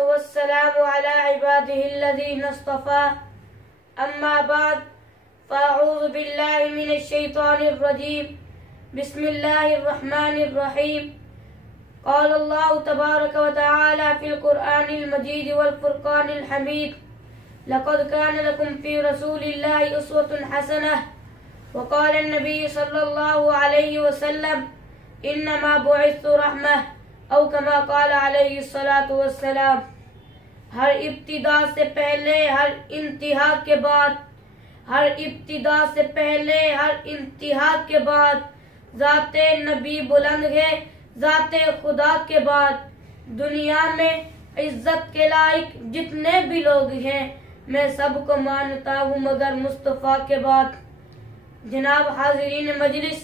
वस्सलातु वस्सलामु अला इबादिहिल्लज़ीना इस्तफ़ा अम्मा बाद फ़अऊज़ु बिल्लाहि मिनश शैतानिर रजीम बिस्मिल्लाहिर रहमानिर रहीम क़ाल अल्लाहु तबारक व तआला फ़िल क़ुरआनिल मजीद वल फ़ुरक़ानिल हमीद लक़द कान लकुम फ़ी रसूलिल्लाहि उस्वतुन हसनह व क़ाल अन्नबी सल्लल्लाहु अलैहि वसल्लम इन्नमा बुइस्तु रहमह औ कमा क़ाल अलैहि सलातु वस्सलाम। हर इब्तिदा से पहले, हर इंतहा के बाद, हर इब्तिदा से पहले, हर इंतहा के बाद ज़ाते नबी बुलंद है, ज़ाते खुदा के बाद। दुनिया में इज्जत के लायक जितने भी लोग हैं मैं सबको मानता हूँ मगर मुस्तफ़ा के बाद। जनाब हाज़िरीन मजलिस,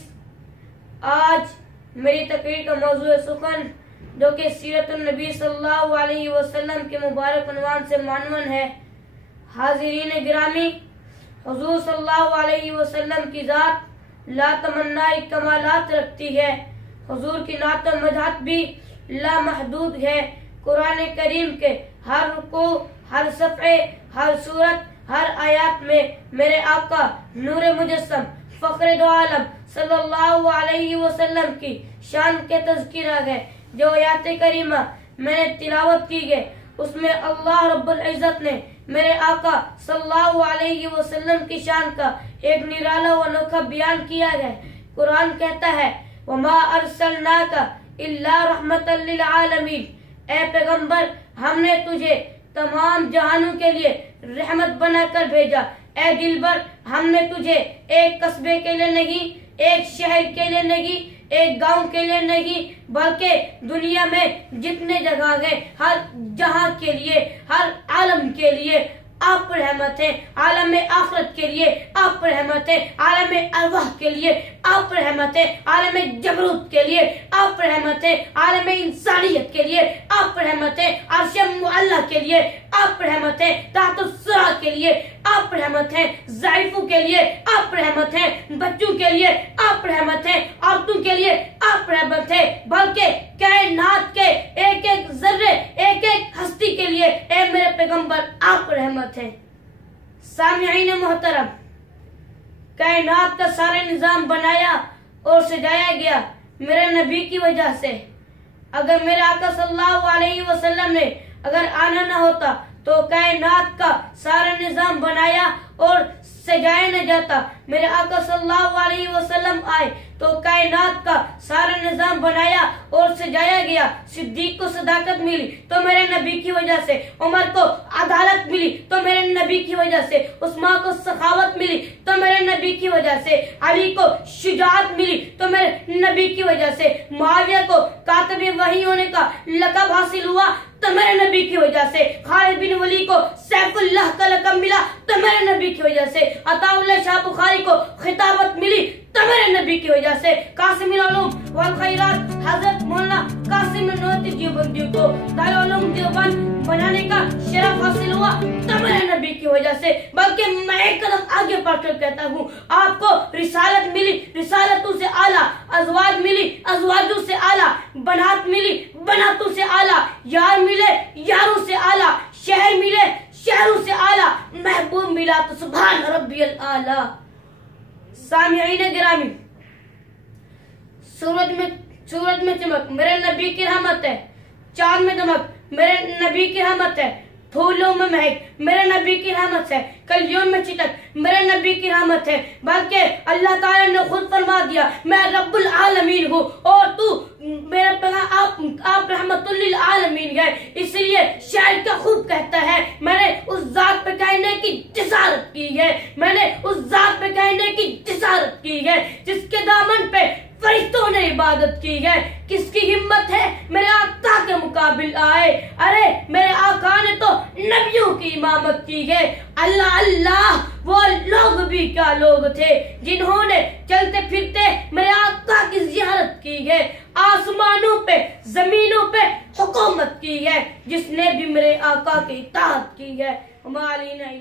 आज मेरी तकरीर का मौज़ू सुखन जो कि सीरतुन नबी सल्लल्लाहु अलैहि वसल्लम के मुबारक उन्वान से मानवन है। हाज़िरीन गिरामी, हुज़ूर सल्लल्लाहु अलैहि वसल्लम की ज़ात ला तमन्नाई कमालात रखती है। हुज़ूर की नात मदहत भी लामहदूद है। कुरान करीम के हर रुकू, हर सफ़े, हर सूरत, हर आयत में मेरे आका नूर मुजस्सम फ़ख्र दो आलम सल्लल्लाहु अलैहि वसल्लम की शान के तज़किरा है। जो आयत करीमा मैंने तिलावत की है उसमें अल्लाह रब्बुल इज़्ज़त ने मेरे आका सल्लल्लाहु अलैहि वसल्लम की शान का एक निराला व अनोखा बयान किया है। कुरान कहता है वमा अरसलनाका इल्ला रहमतल लिल आलमीन। ए पैगंबर, हमने तुझे तमाम जहानों के लिए रहमत बनाकर भेजा। ए दिलबर, हमने तुझे एक कस्बे के लिए नहीं, एक शहर के लिए नहीं, एक गांव के लिए नहीं, बल्कि दुनिया में जितने जगह है हर जहां के लिए, हर आलम के लिए आप रहमत है। आलम आखिरत के लिए आप रहमत है। आलम अरवाह के लिए आप रहमत है। आलम जबरूत के लिए आप रहमत है। आलम इंसानियत के लिए आप रहमत है। अर्श मुअल्ला के लिए आप रहमत है। तातुस्सरा के लिए आप रहमत है। ज़ाइफों के लिए आप रहमत है। बच्चों के लिए आप रहमत है। औरतों के लिए आप रहमत है। बल्कि कायनात के एक एक जर्रे, एक एक हस्ती के लिए ए मेरे पैगंबर आप रहमत है। सामिईन मोहतरम, कायनात का सारा निजाम बनाया और सजाया गया मेरे नबी की वजह से। अगर मेरे आका सल्लल्लाहु अलैहि वसल्लम ने अगर आना न होता तो कायनात का सारा निजाम बनाया और सजाया न जाता। मेरे आका सल्लल्लाहु अलैहि वसल्लम आए तो कायनात का सारा निजाम बनाया और सजाया गया। सिद्दीक को सदाकत मिली तो मेरे नबी की वजह से, उमर को अदालत मिली तो मेरे नबी की वजह से, उस्मान को सखावत मिली तो मेरे नबी की वजह से, अली को शुजाअत मिली तो मेरे नबी की वजह से, मुआविया को कातिब वही होने का लक़ब हासिल हुआ तो मेरे नबी की वजह से, खालिद बिन वलीद को सैफुल्लाह का लक़ब मिला तो मेरे नबी की वजह से, अताउल्लाह शाह बुखारी को खिताबत मिली तो मेरे नबी की वजह से, कासिमुल उलूम वल खैरात हजरत मौलाना कासिम नूरी देवबंदी को दारुल उलूम देवबंद बनाने का शरफ हासिल हुआ तो मेरे नबी की वजह से। बल्कि मैं एक कदम आगे बढ़कर कहता हूँ, आपको रिसालत मिली, रिसालतों से आला, अज़वाज मिली, अज़वाजों से आला, बनात मिली, बनातों से आला, यार मिले, यारों से आला, शहर मिले, शहरों से आला, महबूब मिला तो सुभान रब्बियल आला। सामिईन गिरामी, सूरज में चमक मेरे नबी की रहमत है। चांद में दमक मेरे नबी की रहमत है। फूलों में महक मेरे नबी की रहमत है। कलियों में चितक मेरे नबी की रहमत है। बल्कि अल्लाह ताला ने खुद फरमा दिया मैं रब्बुल आलमीन हूँ और तू मेरा पैगाम आप रहमतुल लिल आलमीन है। इसलिए शायर क्या खूब कहता है, मैंने उस जात पे कहने की जिसारत की है, मैंने उस जात पे कहने की जिसारत की है जिसके दामन पे फरिश्तों ने इबादत की है। किसकी हिम्मत है मेरे आका के मुकाबिल आए। अरे मेरे आका ने तो नबियों की इमामत की है। अल्लाह अल्लाह, वो लोग भी क्या लोग थे जिन्होंने चलते फिरते मेरे आका की ज़ियारत की है। आसमानों पे जमीनों पे हुकूमत की है जिसने भी मेरे आका की इताअत की है। हमारी नहीं